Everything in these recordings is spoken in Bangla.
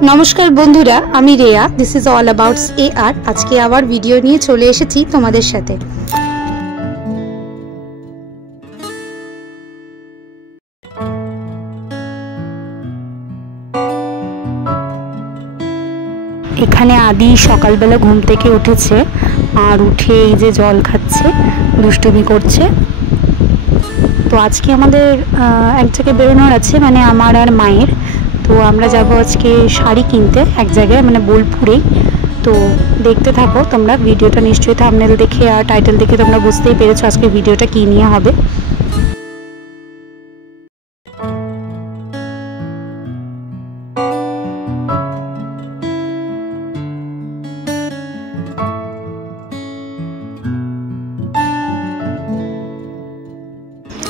नमस्कार बंधुरा आमी रेया this is all about AR. आज के आबार भिडियो निये चले एसेछि तोमादेर साथे। एखाने आदि सकाल बेला घुम थेके उठेছে और उठे এই যে জল খাচ্ছে দুষ্টুমি করছে। तो आज के आमादेर एक जगह बेरोनोर आछे माने आमार आर मायेर। तो आमरा जाबो आज के शाड़ी किनते एक जगह माने बोलपुरे। तो देखते थाको तोमरा भिडियोटा निश्चयई थाम्बनेल देखे और टाइटल देखे तोमरा बुझतेई पेरेछो आजके भिडियोटा कि निये होबे।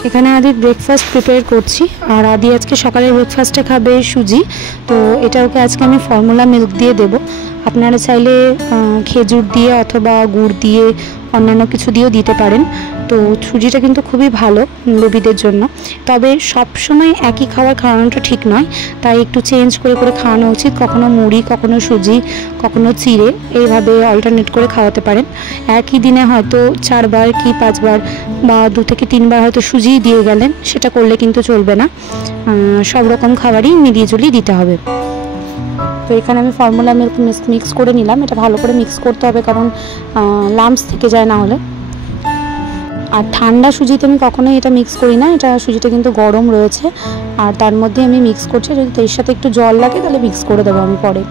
এখানে আদি ব্রেকফাস্ট প্রিপেয়ার করছি আর আদি আজকে সকালের ব্রেকফাস্টে খাবে সুজি। তো এটা ওকে আজকে আমি ফর্মুলা মিল্ক দিয়ে দেব। আপনারা চাইলে খেজুর দিয়ে অথবা গুড় দিয়ে অন্যান্য কিছু দিয়েও দিতে পারেন। তো সুজিটা কিন্তু খুবই ভালো বেবিদের জন্য, তবে সব সময় একই খাবার খাওয়ানোটা ঠিক নয়, তাই একটু চেঞ্জ করে করে খাওয়ানো উচিত। কখনো মুড়ি, কখনো সুজি, কখনো চিড়ে, এইভাবে অল্টারনেট করে খাওয়াতে পারেন। একই দিনে হয়তো 4 বার কি 5 বার বা 2 থেকে 3 বার হয়তো সুজি দিয়ে গেলেন, সেটা করলে কিন্তু চলবে না। সব রকম খাবারই মিলিয়ে ঝুলিয়ে দিতে হবে। তো এখানে আমি ফর্মুলা মিল্ক মিক্স করে নিলাম। এটা ভালো করে মিক্স করতে হবে কারণ লাম্পস থেকে যায় না হলে। আর ঠান্ডা সুজিতে আমি কখনোই এটা মিক্স করি না, এটা সুজিটা কিন্তু গরম রয়েছে আর তার মধ্যে আমি মিক্স করছি। যদি এর সাথে একটু জল লাগে তাহলে মিক্স করে দেবো আমি পরে।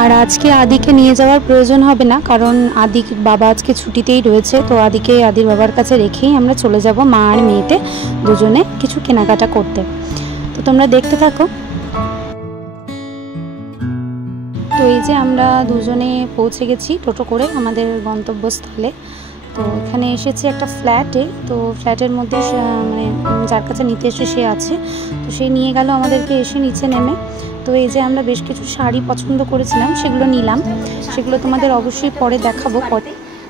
আর আজকে আদিকে নিয়ে যাওয়ার প্রয়োজন হবে না কারণ আদির বাবা আজকে ছুটিতেই রয়েছে। তো আদিকে আদির বাবার কাছে রেখেই আমরা চলে যাব মা আর মেয়েতে দুজনে কিছু কেনাকাটা করতে। তো তোমরা দেখতে থাকো। তো এই যে আমরা দুজনে পৌঁছে গেছি টোটো করে আমাদের গন্তব্যস্থলে। তো এখানে এসেছি একটা ফ্ল্যাটে। তো ফ্ল্যাটের মধ্যে মানে যার কাছে নিতে এসে সে আছে, তো সে নিয়ে গেল আমাদেরকে এসে নিচে নেমে। তো এই যে আমরা বেশ কিছু শাড়ি পছন্দ করেছিলাম, সেগুলো নিলাম, সেগুলো তোমাদের অবশ্যই পরে দেখাবো।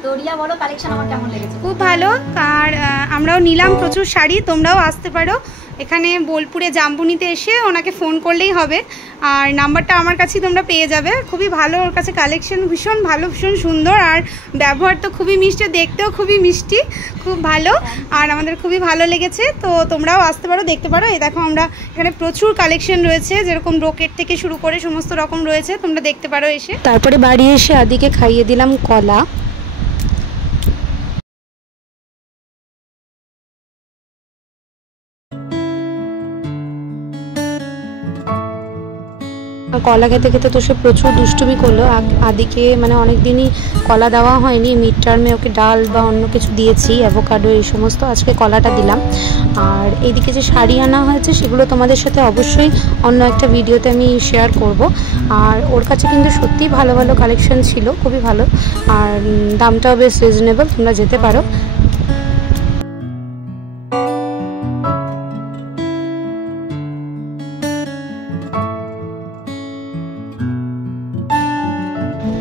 তো রিয়া বলো কালেকশন আমার কেমন লেগেছে? খুব ভালো। আর আমরাও নিলাম প্রচুর শাড়ি, তোমরাও আসতে পারো এখানে বোলপুরে জাম্বুনিতে এসে ওনাকে ফোন করলেই হবে। আর নাম্বারটা আমার কাছেই তোমরা পেয়ে যাবে। খুবই ভালো ওর কাছে কালেকশন, ভীষণ ভালো, ভীষণ সুন্দর। আর ব্যবহার তো খুবই মিষ্টি, দেখতেও খুবই মিষ্টি, খুব ভালো। আর আমাদের খুবই ভালো লেগেছে। তো তোমরাও আসতে পারো, দেখতে পারো। এই দেখো আমরা এখানে প্রচুর কালেকশন রয়েছে, যেরকম ব্রোকেট থেকে শুরু করে সমস্ত রকম রয়েছে, তোমরা দেখতে পারো এসে। তারপরে বাড়ি এসে আদিকে খাইয়ে দিলাম কলা। কলা খেতে খেতে তো সে প্রচুর দুষ্টুমি করলো। আদিকে মানে অনেক দিনই কলা দেওয়া হয়নি, মিড টার্মে ওকে ডাল বা অন্য কিছু দিয়েছি, অ্যাভোকাডো এই সমস্ত। আজকে কলাটা দিলাম। আর এইদিকে যে শাড়ি আনা হয়েছে সেগুলো তোমাদের সাথে অবশ্যই অন্য একটা ভিডিওতে আমি শেয়ার করব। আর ওর কাছে কিন্তু সত্যিই ভালো ভালো কালেকশন ছিল, খুবই ভালো। আর দামটাও বেশ রিজনেবল, তোমরা যেতে পারো।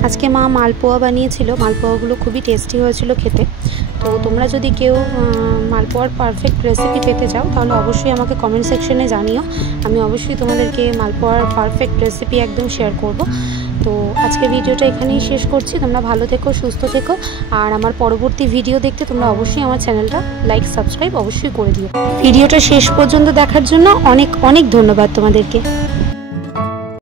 আজকে মা মালপোয়া বানিয়েছিল, মালপোয়াগুলো খুবই টেস্টি হয়েছিল খেতে। তো তোমরা যদি কেউ মালপোয়ার পারফেক্ট রেসিপি পেতে চাও তাহলে অবশ্যই আমাকে কমেন্ট সেকশনে জানিও। আমি অবশ্যই তোমাদেরকে মালপোয়ার পারফেক্ট রেসিপি একদম শেয়ার করব। তো আজকে ভিডিওটা এখানেই শেষ করছি। তোমরা ভালো থেকো, সুস্থ থেকো। আর আমার পরবর্তী ভিডিও দেখতে তোমরা অবশ্যই আমার চ্যানেলটা লাইক, সাবস্ক্রাইব অবশ্যই করে দিও। ভিডিওটা শেষ পর্যন্ত দেখার জন্য অনেক অনেক ধন্যবাদ তোমাদেরকে।